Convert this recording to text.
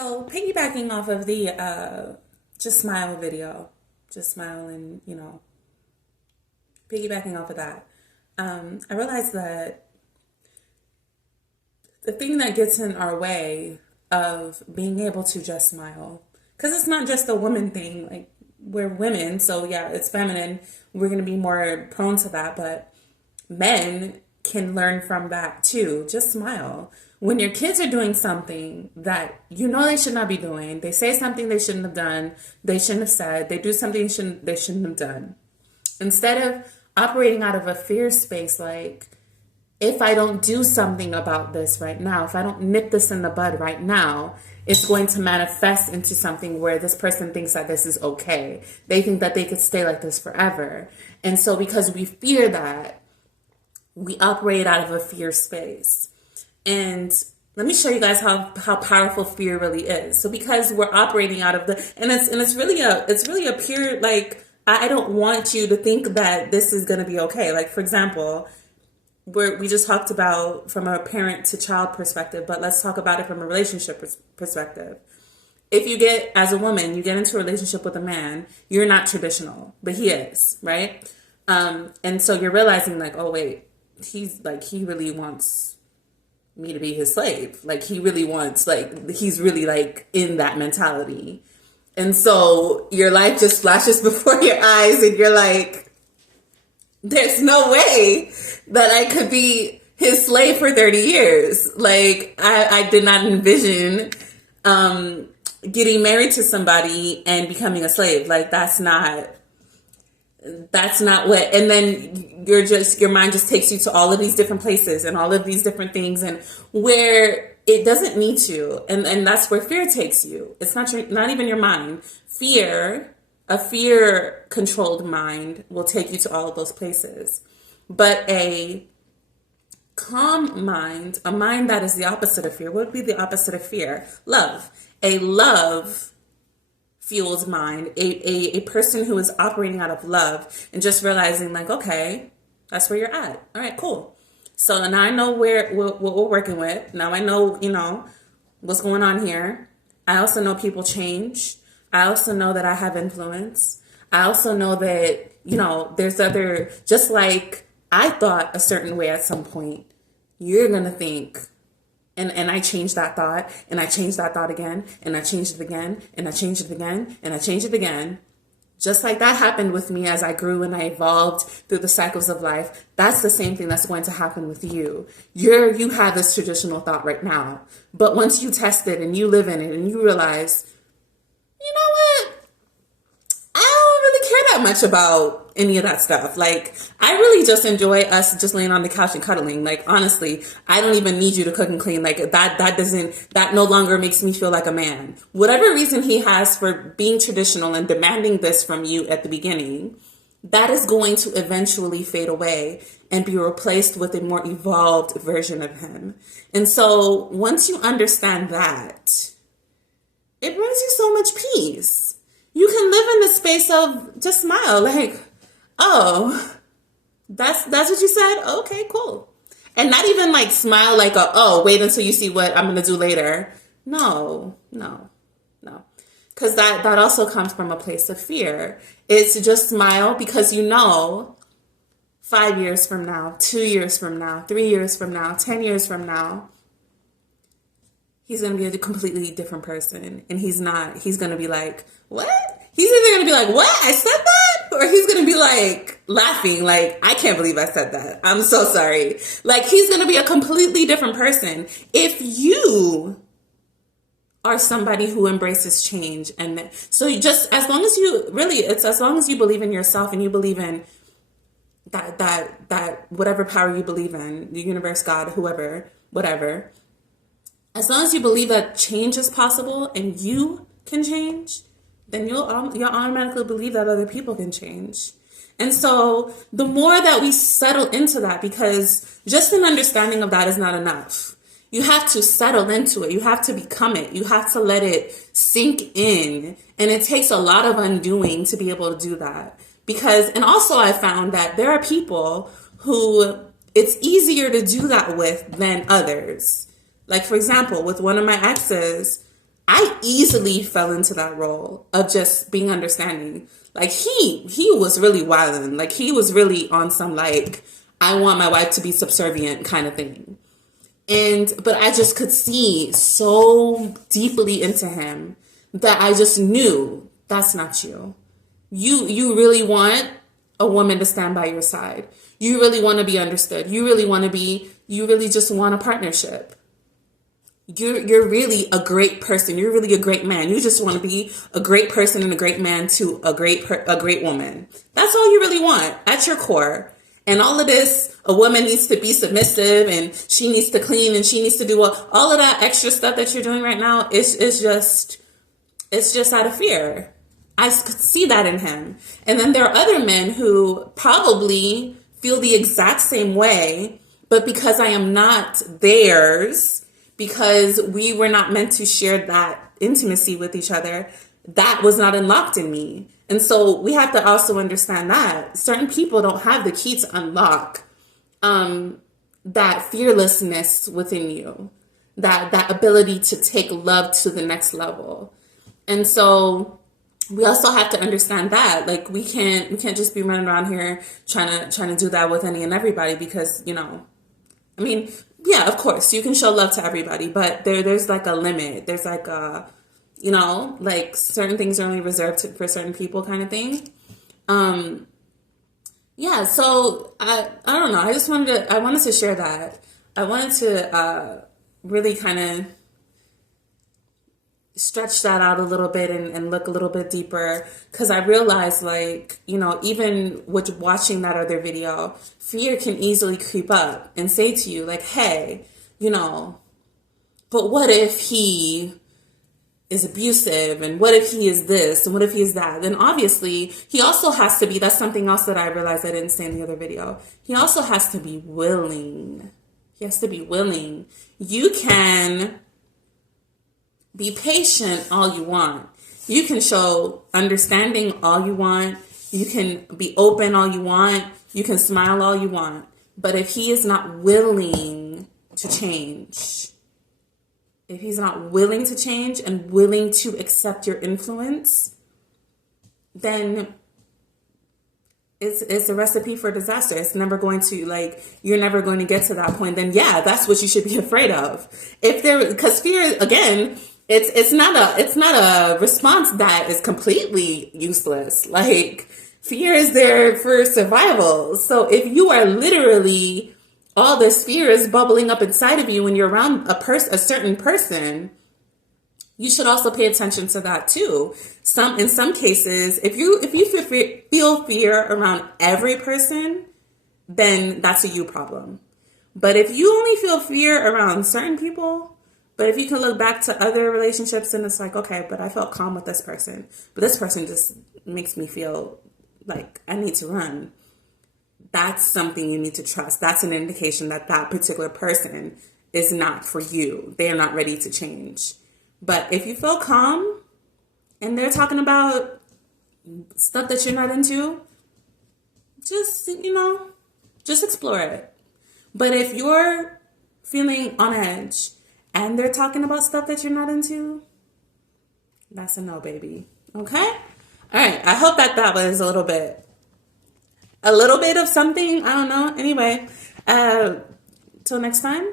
So piggybacking off of the just smile video, just smile and piggybacking off of that, I realized that the thing that gets in our way of being able to just smile, because it's not just a woman thing. Like, we're women, so yeah, it's feminine. We're gonna be more prone to that, but men can learn from that too. Just smile. When your kids are doing something that you know they should not be doing, they say something they shouldn't have done, they shouldn't have said, they do something they shouldn't have done. Instead of operating out of a fear space, like, if I don't do something about this right now, if I don't nip this in the bud right now, it's going to manifest into something where this person thinks that this is okay. They think that they could stay like this forever. And so because we fear that, we operate out of a fear space. And let me show you guys how powerful fear really is. So because we're operating out of it's really a pure, like, I don't want you to think that this is going to be okay. Like, for example, we just talked about from a parent to child perspective, but let's talk about it from a relationship perspective. If you get, as a woman, you get into a relationship with a man, you're not traditional, but he is, right? And so you're realizing, like, oh wait, he really wants me to be his slave. Like, he really wants, like, he's really, like, in that mentality. And so your life just flashes before your eyes and you're like, there's no way that I could be his slave for 30 years. Like, I did not envision getting married to somebody and becoming a slave. Like, that's not what, and then your mind just takes you to all of these different places and all of these different things, and where it doesn't need to. And that's where fear takes you. It's not even your mind. A fear controlled mind will take you to all of those places. But a calm mind, a mind that is the opposite of fear, what would be the opposite of fear? Love. A love fueled mind, a person who is operating out of love and just realizing, like, okay, that's where you're at. All right, cool. So now I know what we're working with. Now I know, what's going on here. I also know people change. I also know that I have influence. I also know that, there's just like I thought a certain way at some point, you're going to think. And I changed that thought, and I changed that thought again, and I changed it again, and I changed it again, and I changed it again. Just like that happened with me as I grew and I evolved through the cycles of life, that's the same thing that's going to happen with you. You have this traditional thought right now, but once you test it and you live in it and you realize, you know what? I don't really care that much about any of that stuff. Like, I really just enjoy us just laying on the couch and cuddling. Like, honestly, I don't even need you to cook and clean. Like, that no longer makes me feel like a man. Whatever reason he has for being traditional and demanding this from you at the beginning, that is going to eventually fade away and be replaced with a more evolved version of him. And so once you understand that, it brings you so much peace. You can live in the space of just smile, like, oh, that's what you said? Okay, cool. And not even like smile like, wait until you see what I'm going to do later. No. Because that also comes from a place of fear. It's to just smile because 5 years from now, 2 years from now, 3 years from now, 10 years from now, he's going to be a completely different person. And he's going to be like, what? He's either going to be like, what? I said that? Or he's going to be like laughing, like, I can't believe I said that. I'm so sorry. Like, he's going to be a completely different person. If you are somebody who embraces change. And so as long as you believe in yourself and you believe in that whatever power you believe in, the universe, God, whoever, whatever, as long as you believe that change is possible and you can change, then you'll automatically believe that other people can change. And so the more that we settle into that, because just an understanding of that is not enough. You have to settle into it. You have to become it. You have to let it sink in. And it takes a lot of undoing to be able to do that. And also I found that there are people who it's easier to do that with than others. Like, for example, with one of my exes, I easily fell into that role of just being understanding. Like he was really wilding. Like he was really on some like, I want my wife to be subservient kind of thing. But I just could see so deeply into him that I just knew that's not you. You really want a woman to stand by your side. You really want to be understood. You really just want a partnership. You're really a great person. You're really a great man. You just want to be a great person and a great man to a great woman. That's all you really want at your core. And all of this, a woman needs to be submissive and she needs to clean and she needs to do all of that extra stuff that you're doing right now is just out of fear. I could see that in him. And then there are other men who probably feel the exact same way, but because I am not theirs, because we were not meant to share that intimacy with each other, that was not unlocked in me. And so we have to also understand that certain people don't have the key to unlock that fearlessness within you, that ability to take love to the next level. And so we also have to understand that, like, we can't just be running around here trying to do that with any and everybody, because, I mean, yeah, of course you can show love to everybody, but there's like a limit. There's like a, like certain things are only reserved for certain people kind of thing. Yeah. So I don't know. I wanted to share that. I wanted to, really kind of stretch that out a little bit and look a little bit deeper, because I realized, like, even with watching that other video, fear can easily creep up and say to you, like, hey, but what if he is abusive, and what if he is this, and what if he is that? Then obviously he also has to be, that's something else that I realized I didn't say in the other video, he also has to be willing. He has to be willing. You can be patient all you want. You can show understanding all you want. You can be open all you want. You can smile all you want. But if he is not willing to change, if he's not willing to change and willing to accept your influence, then it's a recipe for disaster. It's never going to, like, you're never going to get to that point. Then yeah, that's what you should be afraid of. Because fear, again, it's not a response that is completely useless. Like, fear is there for survival. So if you are literally, all this fear is bubbling up inside of you when you're around a certain person, you should also pay attention to that too. In some cases, if you feel fear around every person, then that's a you problem. But if you only feel fear around certain people, but if you can look back to other relationships and it's like, okay, but I felt calm with this person, but this person just makes me feel like I need to run. That's something you need to trust. That's an indication that that particular person is not for you. They are not ready to change. But if you feel calm and they're talking about stuff that you're not into, just explore it. But if you're feeling on edge and they're talking about stuff that you're not into, that's a no, baby. Okay? All right. I hope that was a little bit of something. I don't know. Anyway, till next time.